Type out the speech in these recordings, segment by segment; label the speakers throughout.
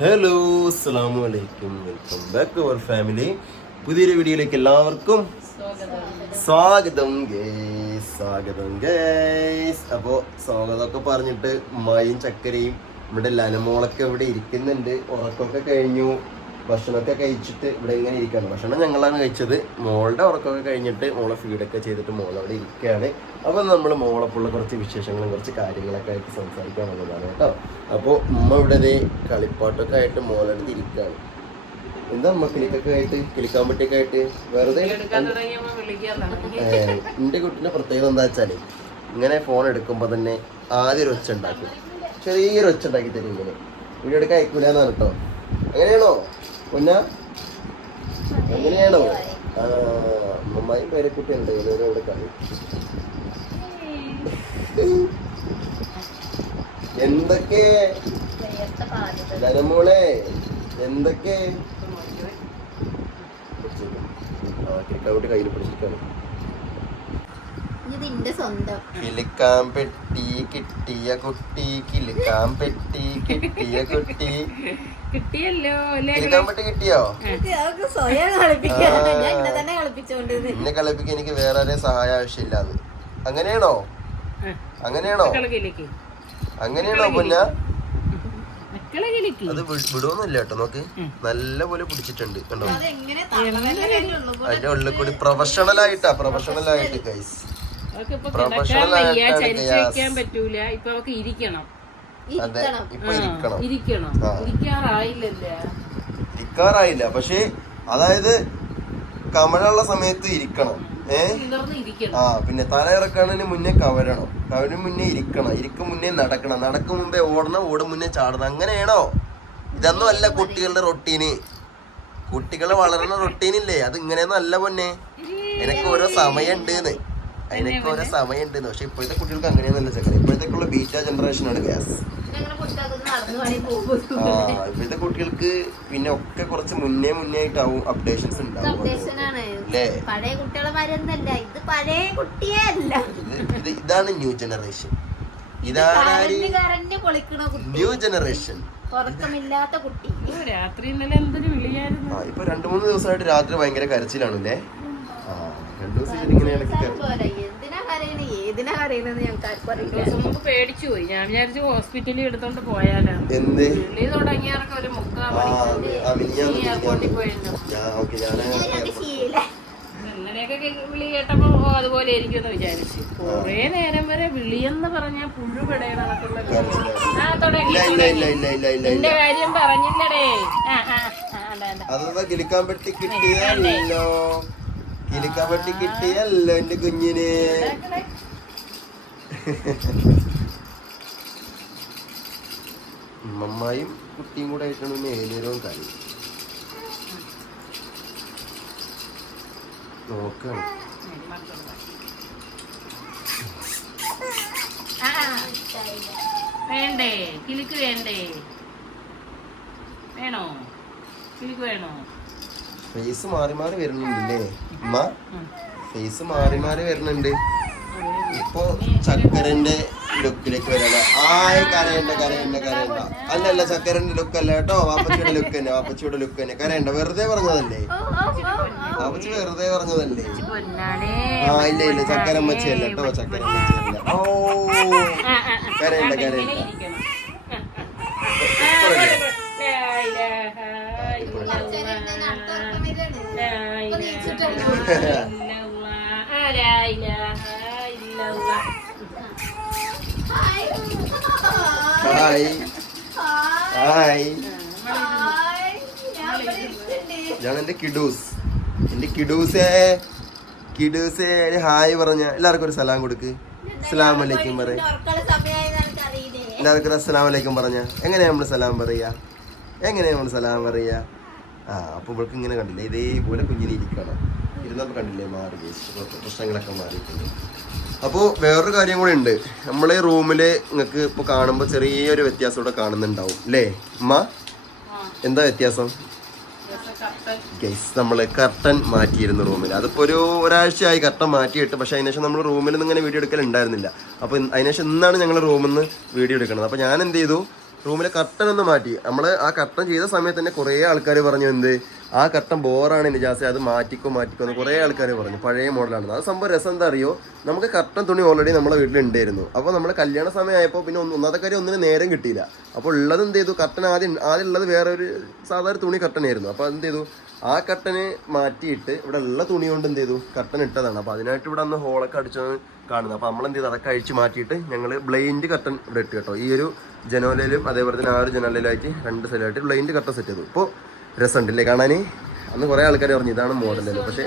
Speaker 1: Hello അസ്സാമു അലൈക്കും. Welcome back to our family പുതിയൊരു വീഡിയോയിലേക്ക് എല്ലാവർക്കും സ്വാഗതം ഗേസ് സ്വാഗതം ഗേസ് അപ്പോൾ സ്വാഗതമൊക്കെ പറഞ്ഞിട്ട് ഉമ്മായും ചക്കരയും നമ്മുടെ ലനമോളൊക്കെ ഇവിടെ ഇരിക്കുന്നുണ്ട്. ഉറക്കമൊക്കെ കഴിഞ്ഞു. ഭക്ഷണമൊക്കെ കഴിച്ചിട്ട് ഇവിടെ ഇങ്ങനെ ഇരിക്കുകയാണ്. ഭക്ഷണം ഞങ്ങളാണ് കഴിച്ചത്. മോളുടെ ഉറക്കമൊക്കെ കഴിഞ്ഞിട്ട് മോളെ ഫീഡൊക്കെ ചെയ്തിട്ട് മോൾ അവിടെ ഇരിക്കുകയാണ്. അപ്പോൾ നമ്മൾ മോളെപ്പുള്ള കുറച്ച് വിശേഷങ്ങളും കുറച്ച് കാര്യങ്ങളൊക്കെ ആയിട്ട് സംസാരിക്കാൻ വന്നതാണ് കേട്ടോ. അപ്പോൾ ഉമ്മ ഇവിടെ കളിപ്പാട്ടൊക്കെ ആയിട്ട് മോളടുത്ത് ഇരിക്കുകയാണ്. എന്താ അമ്മ കിളിക്കൊക്കെ ആയിട്ട്? കിളിക്കാൻ പറ്റിയൊക്കെ ആയിട്ട്? വെറുതെ? എന്റെ കുട്ടീന്റെ പ്രത്യേകത എന്താ വെച്ചാൽ ഇങ്ങനെ ഫോൺ എടുക്കുമ്പോൾ തന്നെ ആദ്യം ഒരു ഒച്ച ഉണ്ടാക്കും. ചെറിയൊരു ഒച്ച ഉണ്ടാക്കി തരും ഇങ്ങനെ. വീഡിയോ എടുക്കാൻ അയക്കൂലെന്നാണ് കേട്ടോ അങ്ങനെയാണോ? പൊന്ന? അങ്ങനെയാണോ ആ ഇവരോട് ഇവിടെ കളി. എന്തൊക്കെ? ധനമോളെ എന്തൊക്കെ? കിളിക്കാൻ പെട്ടി കിട്ടിയ കുട്ടി കിളിക്കാൻ പെട്ടി കിട്ടിയ കുട്ടി.
Speaker 2: കിട്ടിയല്ലോ
Speaker 1: കിട്ടിയോ?
Speaker 3: സ്വയം കളിപ്പിക്കാൻ ഞാൻ എന്നെ തന്നെ
Speaker 1: എന്നെ കളിപ്പിക്കാൻ എനിക്ക് വേറെ ആരെയും സഹായം ആവശ്യമില്ലാന്ന്. അങ്ങനെയാണോ? അങ്ങനെയാണോ? അങ്ങനെയാണോ പൊന്ന? അത് വിടുവൊന്നുമില്ല കേട്ടോ നോക്ക്. നല്ല പോലെ പിടിച്ചിട്ടുണ്ട് കണ്ടോ? അതിന്റെ ഉള്ളിൽ കൂടി പ്രൊഫഷണൽ ആയിട്ടാ പ്രൊഫഷണൽ ആയിട്ട് ഗൈസ് പ്രൊഫഷണൽ
Speaker 2: ആയിട്ട് പറ്റൂല. ഇപ്പൊ അവർക്ക് ഇരിക്കണം.
Speaker 3: ഇരിക്കണം.
Speaker 1: ഇരിക്കണം.
Speaker 2: ഇരിക്കാറായില്ലല്ലേ?
Speaker 1: ഇരിക്കാറായില്ല. പക്ഷേ അതായത് കമഴുള്ള സമയത്ത് ഇരിക്കണം.
Speaker 2: ഏഹ്
Speaker 1: ആ പിന്നെ തല ഇറക്കണതിന് മുന്നേ കവരണം. കവരിന് മുന്നേ ഇരിക്കണം. ഇരിക്കും മുന്നേ നടക്കണം. നടക്കും മുമ്പേ ഓടണം ഓടും മുന്നേ ചാടണം. അങ്ങനെയാണോ? ഇതൊന്നും അല്ല കുട്ടികളുടെ റൊട്ടീന്. കുട്ടികളെ വളരണ റൊട്ടീനില്ലേ? അത് ഇങ്ങനെയൊന്നും അല്ല പൊന്നെ. എനിക്ക് ഓരോ സമയമുണ്ട് അതിനൊക്കെ ഓരോ സമയമുണ്ട് പക്ഷെ ഇപ്പോഴത്തെ കുട്ടികൾക്ക് അങ്ങനെയൊന്നുമല്ല ചെക്കൻ ഇപ്പോഴത്തേക്കുള്ള ബീറ്റാ ജനറേഷൻ ആണ് ഗ്യാസ് ആ ഇപ്പോഴത്തെ കുട്ടികൾക്ക് പിന്നെ ഒക്കെ കുറച്ച് മുന്നേ മുന്നേ ആയിട്ടാവും അപ്ഡേഷൻസ് ഉണ്ടാവും അല്ലേ
Speaker 3: പഴയ കുട്ടികളെ മരുന്നല്ല ഇത്
Speaker 1: ഇതാണ് ന്യൂ ജനറേഷൻ ഇതാണ് ന്യൂ ജനറേഷൻ
Speaker 3: ഉറക്കമില്ലാത്ത കുട്ടി.
Speaker 2: അയ്യോ, രാത്രി ഇന്നലെ എന്തൊരു വിളിയായിരുന്നു.
Speaker 1: ആ ഇപ്പൊ രണ്ടു മൂന്ന് ദിവസമായിട്ട് രാത്രി ഭയങ്കര കരച്ചിലാണല്ലേ?
Speaker 2: മുമ്പ് പേടിച്ചു പോയി. ഞാൻ വിചാരിച്ചു ഹോസ്പിറ്റലിൽ എടുത്തോണ്ട് ഒരു മുക്കാൽ മണിക്കൂർ പോയിരുന്നു. വിളി കേട്ടപ്പോ അതുപോലെ ഇരിക്കുമെന്ന് വിചാരിച്ചു. കൊറേ നേരം വരെ വിളിയെന്ന് കണക്കുള്ള കാര്യം പറഞ്ഞില്ലടേ.
Speaker 1: കിളിക്കാൻ പറ്റി കിട്ടിയല്ലോ കിളിക്കാൻ പറ്റി കിട്ടിയല്ലോ എന്റെ കുഞ്ഞിന്. ഉമ്മമ്മായും കുട്ടിയും കൂടെ ആയിട്ടാണ് പിന്നെ ഏലിയരവും കളി നോക്കണം
Speaker 2: വേണ്ടേ കിളിക്ക് വേണ്ടേ വേണോ കിളിക്ക് വേണോ
Speaker 1: ഫേസ് മാറി മാറി വരുന്നുണ്ടല്ലേ? ഉമ്മ ഫേസ് മാറി മാറി വരുന്നുണ്ട് ഇപ്പൊ ചക്കരന്റെ ലുക്കിലേക്ക് വരാണ് ആയ കരയണ്ട കരയണ്ട കരയണ്ട അല്ലല്ല അല്ല ചക്കരന്റെ ലുക്ക് അല്ല കേട്ടോ വാപ്പച്ചിയുടെ ലുക്ക് തന്നെ വാപ്പച്ചിയുടെ ലുക്ക് തന്നെ കരയണ്ട വെറുതെ പറഞ്ഞതല്ലേ
Speaker 3: ഓ ഓ ഓ ഓ
Speaker 1: വാപ്പച്ചി വെറുതെ പറഞ്ഞതല്ലേ ആ ഇല്ല ഇല്ല ചക്കരമ്മച്ചിയല്ല കേട്ടോ ചക്കരമ്മച്ചിയല്ല ഓ
Speaker 2: ആ, ആ, ആ.
Speaker 1: കരയണ്ട കരയണ്ട
Speaker 2: ഇരിക്കണം.
Speaker 1: ഹായ്.
Speaker 3: ഹായ്.
Speaker 1: ഇതാണ് എന്റെ കിഡൂസ്. എന്റെ കിഡൂസേ കിഡൂസേ ഹായ് പറഞ്ഞ. എല്ലാവർക്കും ഒരു സലാം കൊടുക്ക്. അസ്സലാം വലൈക്കും പറ എല്ലാവർക്കും അസ്സലാം വലൈക്കും പറഞ്ഞ. എങ്ങനെയാ നമ്മൾ സലാം പറയാ? എങ്ങനെയാ നമ്മൾ സലാം പറയാ? ആ അപ്പൊ ഇവൾക്ക് ഇങ്ങനെ കണ്ടില്ലേ? ഇതേപോലെ കുഞ്ഞിനെ ഇരിക്കണം. ഇരുന്നപ്പോൾ കണ്ടില്ലേ മാറി പ്രശ്നങ്ങളൊക്കെ മാറിയിട്ടുണ്ട്. അപ്പോൾ വേറൊരു കാര്യം കൂടെ ഉണ്ട്. നമ്മളെ റൂമിൽ നിങ്ങൾക്ക് ഇപ്പൊ കാണുമ്പോൾ ചെറിയൊരു വ്യത്യാസം ഇവിടെ കാണുന്നുണ്ടാവും. അല്ലേ
Speaker 2: അമ്മ
Speaker 1: എന്താ വ്യത്യാസം? ഗൈസ് നമ്മൾ കർട്ടൻ മാറ്റിയിരുന്നു റൂമിൽ അതിപ്പോൾ ഒരു ഒരാഴ്ചയായി കർട്ടൻ മാറ്റിയിട്ട് പക്ഷേ അതിനുശേഷം നമ്മൾ റൂമിൽ നിന്ന് ഇങ്ങനെ വീഡിയോ എടുക്കൽ ഉണ്ടായിരുന്നില്ല അപ്പോൾ അതിനുശേഷം ഇന്നാണ് ഞങ്ങൾ റൂമിൽ നിന്ന് വീഡിയോ എടുക്കുന്നത് അപ്പോൾ ഞാൻ എന്ത് ചെയ്തു? റൂമിലെ കർട്ടൻ ഒന്ന് മാറ്റി. നമ്മൾ ആ കർട്ടൻ ചെയ്ത സമയത്ത് തന്നെ കുറേ ആൾക്കാർ പറഞ്ഞു എന്ത്? ആ കർട്ടൻ ബോറാണ് നിജാസെ. അത് മാറ്റിക്കോ മാറ്റിക്കോ എന്ന് കുറേ ആൾക്കാർ പറഞ്ഞു. പഴയ മോഡലാണ്. അത് സംഭവം രസം എന്താ അറിയോ? നമുക്ക് കർട്ടൻ തുണി ഓൾറെഡി നമ്മളെ വീട്ടിലുണ്ടായിരുന്നു. അപ്പോൾ നമ്മൾ കല്യാണ സമയമായപ്പോൾ പിന്നെ ഒന്ന് ഒന്നാമത്തെ കാര്യം ഒന്നിനും നേരം കിട്ടിയില്ല. അപ്പോൾ ഉള്ളത് എന്ത് ചെയ്തു? കർട്ടൻ ആദ്യം ആദ്യം ഉള്ളത് വേറെ ഒരു സാധാരണ തുണി കർട്ടൻ ആയിരുന്നു അപ്പോൾ എന്ത് ചെയ്തു? ആ കർട്ടന് മാറ്റിയിട്ട് ഇവിടെ ഉള്ള തുണി കൊണ്ട് എന്ത് ചെയ്തു? കർട്ടൻ ഇട്ടതാണ്. അപ്പോൾ അതിനായിട്ട് ഇവിടെ അന്ന് ഹോളൊക്കെ അടിച്ചാണ് കാണുന്നത്. അപ്പോൾ നമ്മൾ എന്ത് ചെയ്തു? അതൊക്കെ അഴിച്ച് മാറ്റിയിട്ട് ഞങ്ങൾ ബ്ലൈൻഡ് കർട്ടൻ ഇവിടെ ഇട്ട് കേട്ടോ. ഈ ഒരു ജനോലയിലും അതേപോലെ തന്നെ ആ ഒരു ജനലിലായിട്ട് രണ്ട് സൈഡിലായിട്ട് ബ്ലൈൻഡ് കർട്ടൻ സെറ്റ് ചെയ്തു. ഇപ്പോൾ രസമുണ്ടല്ലേ കാണാൻ അന്ന് കുറേ ആൾക്കാർ പറഞ്ഞു ഇതാണ് മോഡലല്ലോ പക്ഷെ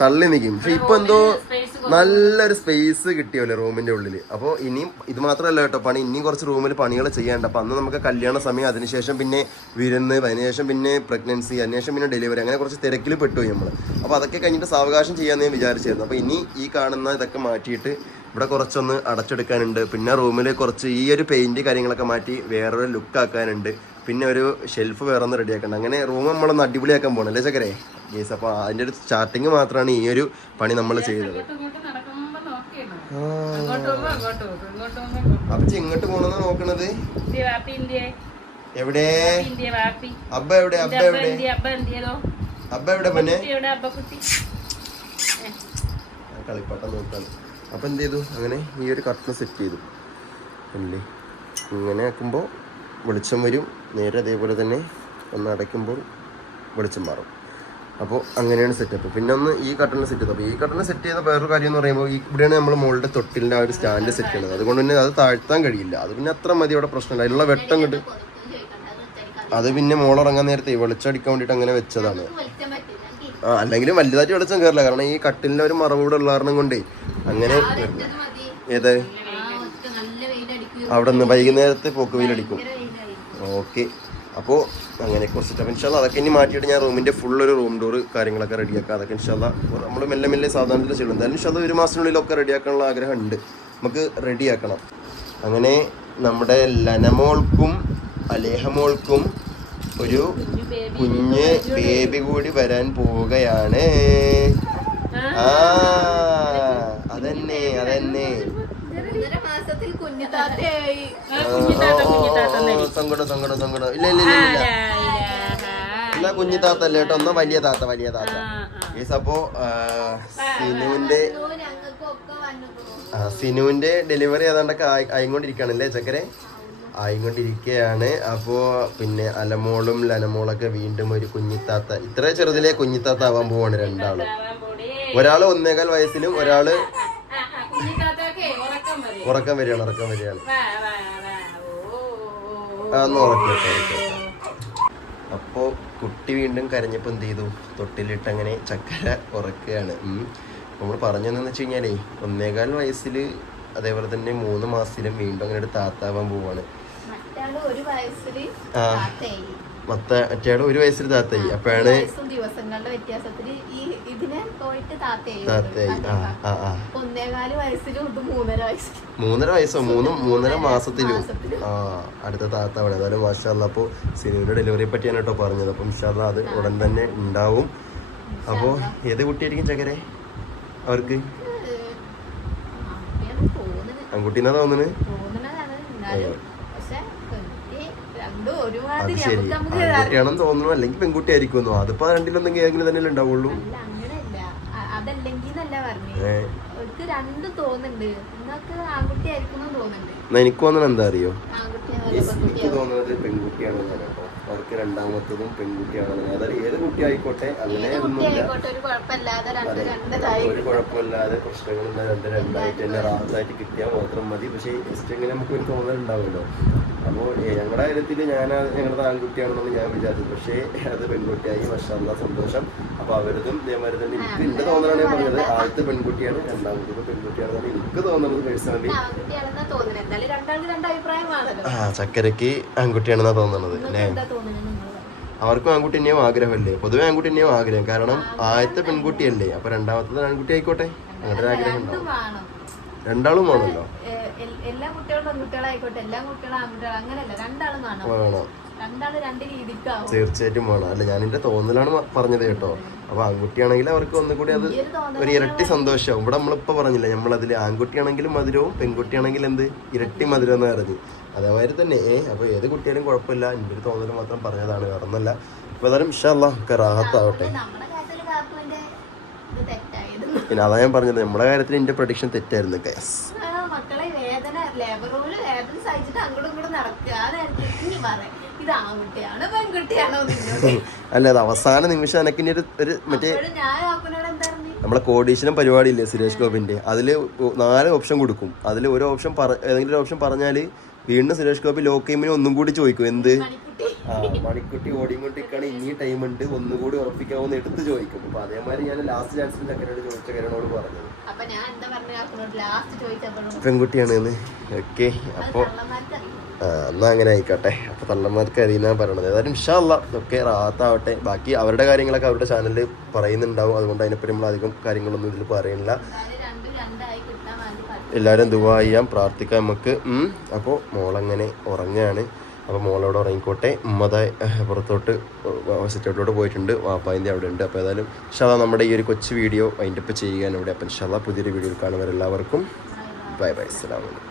Speaker 2: തള്ളി നിൽക്കും
Speaker 1: പക്ഷെ ഇപ്പൊ എന്തോ നല്ലൊരു സ്പേസ് കിട്ടിയല്ലേ റൂമിന്റെ ഉള്ളിൽ അപ്പോൾ ഇനിയും ഇത് മാത്രമല്ല കേട്ടോ പണി. ഇനിയും കുറച്ച് റൂമിൽ പണികൾ ചെയ്യാണ്ട് അപ്പൊ അന്ന് നമുക്ക് കല്യാണ സമയം അതിനുശേഷം പിന്നെ വിരുന്ന് അതിനുശേഷം പിന്നെ പ്രഗ്നൻസി അതിനുശേഷം പിന്നെ ഡെലിവറി അങ്ങനെ കുറച്ച് തിരക്കിൽ പെട്ടുപോയി നമ്മൾ അപ്പോൾ അതൊക്കെ കഴിഞ്ഞിട്ട് സാവകാശം ചെയ്യാമെന്ന് ഞാൻ വിചാരിച്ചായിരുന്നു അപ്പോൾ ഇനി ഈ കാണുന്ന ഇതൊക്കെ മാറ്റിയിട്ട് ഇവിടെ കുറച്ചൊന്ന് അടച്ചെടുക്കാനുണ്ട്. പിന്നെ റൂമിൽ കുറച്ച് ഈ ഒരു പെയിന്റ് കാര്യങ്ങളൊക്കെ മാറ്റി വേറൊരു ലുക്ക് ആക്കാനുണ്ട്. പിന്നെ ഒരു ഷെൽഫ് വേറെ ഒന്ന് റെഡിയാക്കണം അങ്ങനെ റൂം നമ്മളൊന്ന് അടിപൊളിയാക്കാൻ പോകണം അല്ലേ ചക്കരേ? യെസ് അപ്പോൾ അതിന്റെ ഒരു സ്റ്റാർട്ടിങ് മാത്രമാണ് ഈ ഒരു പണി നമ്മൾ ചെയ്തത്.
Speaker 2: അപ്പച്ചി ഇങ്ങോട്ടും
Speaker 1: പോണെന്ന് നോക്കണത്? എവിടെ? അബ്ബ എവിടെ? അബ്ബ എവിടെ?
Speaker 2: അബ്ബ
Speaker 1: എവിടെ പിന്നെ കളിപ്പാട്ടം നോക്കാണ്. അപ്പൊ എന്ത് ചെയ്തു? അങ്ങനെ ഈ ഒരു കർട്ടൻ സെറ്റ് ചെയ്തു. അല്ലേ? ഇങ്ങനെ ആക്കുമ്പോൾ വെളിച്ചം വരും. നേരെ അതേപോലെ തന്നെ ഒന്ന് അടയ്ക്കുമ്പോൾ വെളിച്ചം മാറും. അപ്പോൾ അങ്ങനെയാണ് സെറ്റപ്പ് പിന്നെ ഒന്ന് ഈ കട്ടണിൽ സെറ്റ് ചെയ്തത് അപ്പോൾ ഈ കട്ടണിൽ സെറ്റ് ചെയ്ത വേറൊരു കാര്യം എന്ന് പറയുമ്പോൾ ഈ ഇവിടെയാണ് നമ്മൾ മുകളുടെ തൊട്ടിലിന്റെ ആ ഒരു സ്റ്റാൻഡ് സെറ്റ് ചെയ്യുന്നത് അതുകൊണ്ട് തന്നെ അത് താഴ്ത്താൻ കഴിയില്ല. അത് പിന്നെ അത്ര മതി അവിടെ പ്രശ്നമില്ല. അതിനുള്ള വെട്ടം കിട്ടും അത് പിന്നെ മോളിറങ്ങാൻ നേരത്തെ വെളിച്ചം അടിക്കാൻ വേണ്ടിയിട്ട് അങ്ങനെ വെച്ചതാണ്. ആ അല്ലെങ്കിലും വലുതായിട്ട് വെളിച്ചം കയറില്ല കാരണം ഈ കട്ടിലിന്റെ ഒരു മറവൂടെ ഉള്ള കാരണം കൊണ്ടേ അങ്ങനെ ഏത് അവിടെ നിന്ന് വൈകുന്നേരത്തെ പോക്ക് വെയിലടിക്കും. ഓക്കെ. അപ്പോൾ അങ്ങനെ കുറച്ചിട്ട്. അപ്പം ഇൻഷാല്ല അതൊക്കെ ഇനി മാറ്റിയിട്ട് ഞാൻ റൂമിന്റെ ഫുൾ ഒരു റൂം ഡോർ കാര്യങ്ങളൊക്കെ റെഡിയാക്കുക അതൊക്കെ ഇൻഷാല്ല നമ്മൾ മെല്ലെ മെല്ലെ സാധാരണ ചെയ്യണം. എന്തായാലും ഇൻഷാല്ല ഒരു മാസത്തിനുള്ളിലൊക്കെ റെഡിയാക്കാനുള്ള ആഗ്രഹം ഉണ്ട് നമുക്ക് റെഡിയാക്കണം അങ്ങനെ നമ്മുടെ ലനമോൾക്കും അലേഹമോൾക്കും ഒരു കുഞ്ഞ് ബേബി കൂടി വരാൻ പോവുകയാണ്. ആ അതന്നെ അതന്നെ. ഓ, സങ്കടം സങ്കടം സങ്കടം. ഇല്ല ഇല്ല ഇല്ല ഇല്ല എന്നാ കുഞ്ഞു താത്ത അല്ലേ കേട്ടോ? എന്നാ വലിയ താത്ത വലിയ താത്ത. ഈസ് അപ്പോ സിനുവിന്റെ സിനുവിന്റെ ഡെലിവറി ഏതാണ്ടൊക്കെ ആയി- ആയിക്കൊണ്ടിരിക്കുകയാണല്ലേ ചക്കരെ? ആയിക്കൊണ്ടിരിക്കുകയാണ്. അപ്പോ പിന്നെ അലമോളും ലനമോളൊക്കെ വീണ്ടും ഒരു കുഞ്ഞിത്താത്ത ഇത്ര ചെറുതിലെ കുഞ്ഞിത്താത്ത ആവാൻ പോവാണ് രണ്ടാളും. ഒരാൾ ഒന്നേകാൽ വയസ്സിലും
Speaker 2: ഒരാൾ ഉറക്കം വരും.
Speaker 1: ഉറക്കം വരികയാണ് ഉറക്കം വരികയാണ്. അപ്പോൾ കുട്ടി വീണ്ടും കരഞ്ഞപ്പോൾ എന്ത് ചെയ്തു? തൊട്ടിലിട്ട് അങ്ങനെ ചക്കര ഉറക്കുകയാണ്. നമ്മൾ പറഞ്ഞതെന്ന് വെച്ച് കഴിഞ്ഞാലേ ഒന്നേകാൽ വയസ്സിൽ അതേപോലെ തന്നെ മൂന്ന് മാസത്തിലും വീണ്ടും അങ്ങനെ ഒരു താത്താവാൻ പോവാണ്.
Speaker 3: ഒരു വയസ്സിൽ
Speaker 1: മത്ത മറ്റേയാൾ ഒരു വയസ്സിൽ താത്തയായി. അപ്പോഴാണ്
Speaker 3: ദിവസങ്ങളുടെ ഈ ഇതിനെ പോയിട്ട് താത്തയായി ഒന്നേകാൽ വയസ്സിലും ഇത് മൂന്നര വയസ്സിലും.
Speaker 1: മൂന്നര വയസ്സോ? മൂന്നും മൂന്നര മാസത്തിലും.
Speaker 3: മാസത്തിലും.
Speaker 1: ആ അടുത്ത താത്ത അവിടെ. ഏതായാലും മാഷാല്ല അപ്പോൾ സിനിമയുടെ ഡെലിവറിയെ പറ്റിയാണ് കേട്ടോ പറഞ്ഞത്. അപ്പം ഇൻഷാല്ല അത് ഉടൻ തന്നെ ഉണ്ടാവും. അപ്പോൾ ഏത് കുട്ടിയായിരിക്കും ചക്കരെ അവർക്ക്?
Speaker 3: ആൺകുട്ടീനാ തോന്നുന്നത്
Speaker 1: ആൺകുട്ടീന്നാ തോന്നുന്നത്
Speaker 3: തോന്നുന്നതാണ് എന്നാലും പക്ഷെ പെൺകുട്ടി രണ്ടും
Speaker 1: അത് ശരി. ആൺകുട്ടിയാണെന്ന് തോന്നുന്നു. അല്ലെങ്കിൽ പെൺകുട്ടി ആയിരിക്കുമെന്നോ അതിപ്പോ രണ്ടിലൊന്നെങ്കിൽ അങ്ങനെ തന്നെ ഉണ്ടാവുള്ളൂ? എന്നാ എനിക്ക് തോന്നുന്നത് എന്താ അറിയോ? എനിക്ക് തോന്നുന്നത് പെൺകുട്ടിയാണെന്നാണ് കേട്ടോ അവർക്ക് രണ്ടാമത്തതും പെൺകുട്ടിയാണെന്ന് അതായത് ഏത് കുട്ടി ആയിക്കോട്ടെ അങ്ങനെ
Speaker 3: ഒരു കുഴപ്പമില്ലാതെ
Speaker 1: ഒരു രണ്ട് രണ്ടായിട്ട് തന്നെ റാസായിട്ട് കിട്ടിയാൽ മാത്രം മതി. പക്ഷേ ജസ്റ്റ് ഇങ്ങനെ നമുക്ക് ഒരു തോന്നലുണ്ടാവുമല്ലോ അപ്പോൾ ഞങ്ങളുടെ കാര്യത്തിൽ ഞാൻ ഞങ്ങളുടെ ആൺകുട്ടിയാണെന്നാണ് ഞാൻ വിചാരിച്ചത് പക്ഷേ അത് പെൺകുട്ടിയായി. മഷാല്ല സന്തോഷം. അപ്പോൾ അവരതും ഇതേമാതിരി തന്നെ എനിക്ക് എന്റെ തോന്നലാണ് ഞാൻ പറഞ്ഞത്. ആദ്യത്തെ പെൺകുട്ടിയാണ് രണ്ടാമത്തെ പെൺകുട്ടിയാണെന്നാണ് എനിക്ക് തോന്നുന്നത് പേഴ്സണലി ആ ചക്കരയ്ക്ക് ആൺകുട്ടിയാണെന്നാ തോന്നുന്നത് അല്ലേ
Speaker 3: എന്താ തോന്നുന്നത് നിങ്ങൾ പറ.
Speaker 1: അവർക്കും ആൺകുട്ടി തന്നെയോ ആഗ്രഹമല്ലേ പൊതുവെ ആൺകുട്ടി തന്നെയോ ആഗ്രഹം. കാരണം ആദ്യത്തെ പെൺകുട്ടിയല്ലേ. അപ്പൊ രണ്ടാമത്തത് ആൺകുട്ടി ആയിക്കോട്ടെ. അങ്ങനെ ഒരു ആഗ്രഹം ഉണ്ടാവും. രണ്ടാളും വേണമല്ലോ.
Speaker 3: എല്ലാ കുട്ടികളും പെൺകുട്ടികളായിക്കോട്ടെ. എല്ലാ കുട്ടികളും ആൺകുട്ടികൾ അങ്ങനെയല്ല. രണ്ടാളും വേണം.
Speaker 1: തീർച്ചയായിട്ടും വേണം. അല്ല ഞാൻ എന്റെ തോന്നലാണ് പറഞ്ഞത് കേട്ടോ. അപ്പൊ ആൺകുട്ടിയാണെങ്കിൽ അവർക്ക് ഒന്നുകൂടി അത്
Speaker 3: ഒരു
Speaker 1: ഇരട്ടി സന്തോഷമാവും. ഇവിടെ നമ്മളിപ്പോ പറഞ്ഞില്ല നമ്മളതിൽ ആൺകുട്ടിയാണെങ്കിലും മധുരവും പെൺകുട്ടിയാണെങ്കിൽ എന്ത്? ഇരട്ടി മധുരം എന്ന് പറഞ്ഞു. അതേമാതിരി തന്നെ. ഏ അപ്പോൾ ഏത് കുട്ടിയാലും കുഴപ്പമില്ല. എന്റെ ഒരു തോന്നൽ മാത്രം പറഞ്ഞതാണ്. വേറെ ഒന്നല്ല അപ്പോൾ ഏതായാലും ഇഷ്ടമല്ല ഒക്കെ റാഹത്താവട്ടെ പിന്നെ അതാ ഞാൻ പറഞ്ഞത്. നമ്മുടെ കാര്യത്തിൽ എന്റെ പ്രൊഡിക്ഷൻ തെറ്റായിരുന്നു
Speaker 3: നിന്നോട്
Speaker 1: അല്ല അത് അവസാന നിമിഷം എനിക്ക് ഇനി ഒരു ഒരു മറ്റേ നമ്മളെ കോടീശ്വരം പരിപാടി ഇല്ലേ സുരേഷ് ഗോപിന്റെ? അതിൽ നാല് ഓപ്ഷൻ കൊടുക്കും. അതിൽ ഒരു ഓപ്ഷൻ പറ ഏതെങ്കിലും ഒരു ഓപ്ഷൻ പറഞ്ഞാൽ വീണ്ടും സുരേഷ് ഗോപി ലോക്ക് ഗെയിമിന് ഒന്നും കൂടി ചോദിക്കും എന്ത്?
Speaker 3: മണിക്കുട്ടി.
Speaker 1: ആ മണിക്കുട്ടി ഓടിക്കൊണ്ടിരിക്കുകയാണ് ഇനി ടൈം ഉണ്ട് ഒന്നുകൂടി ഉറപ്പിക്കാവുന്ന എടുത്ത് ചോദിക്കും. അപ്പൊ അതേമാതിരി ഞാൻ ലാസ്റ്റ് ചാൻസിൽ ചക്കരയോട് ചോദിച്ച കരനോട് പറഞ്ഞത്. പെൺകുട്ടിയാണ് ഓക്കെ
Speaker 3: അപ്പൊ
Speaker 1: ആ എന്നാ അങ്ങനെ ആയിക്കോട്ടെ. അപ്പൊ തള്ളന്മാർക്ക് അറിയുന്ന പറയണത്. ഏതായാലും ഇഷ്ടമല്ല ഒക്കെ റാത്താവട്ടെ. ബാക്കി അവരുടെ കാര്യങ്ങളൊക്കെ അവരുടെ ചാനലിൽ പറയുന്നുണ്ടാവും. അതുകൊണ്ട് അതിനെപ്പറ്റി നമ്മൾ അധികം കാര്യങ്ങളൊന്നും ഇതിൽ പറയുന്നില്ല എല്ലാവരും ദുവാ ചെയ്യാം പ്രാർത്ഥിക്കാം നമുക്ക്. അപ്പോൾ മോളങ്ങനെ ഉറങ്ങുകയാണ് അപ്പോൾ മോളവിടെ ഉറങ്ങിക്കോട്ടെ. ഉമ്മതായി പുറത്തോട്ട് സിറ്റൗട്ടിലോട്ട് പോയിട്ടുണ്ട്. വാപ്പായിന്റെ അവിടെ ഉണ്ട് അപ്പോൾ ഏതായാലും ഇൻഷാല്ല നമ്മുടെ ഈ ഒരു കൊച്ചു വീഡിയോ അതിന്റെ ഇപ്പം ചെയ്യുകയാണ് ഇവിടെ. അപ്പം ഇൻഷാല്ല പുതിയൊരു വീഡിയോയിൽ കാണുന്നവരെല്ലാവർക്കും. Bye bye. അലൈക്കും.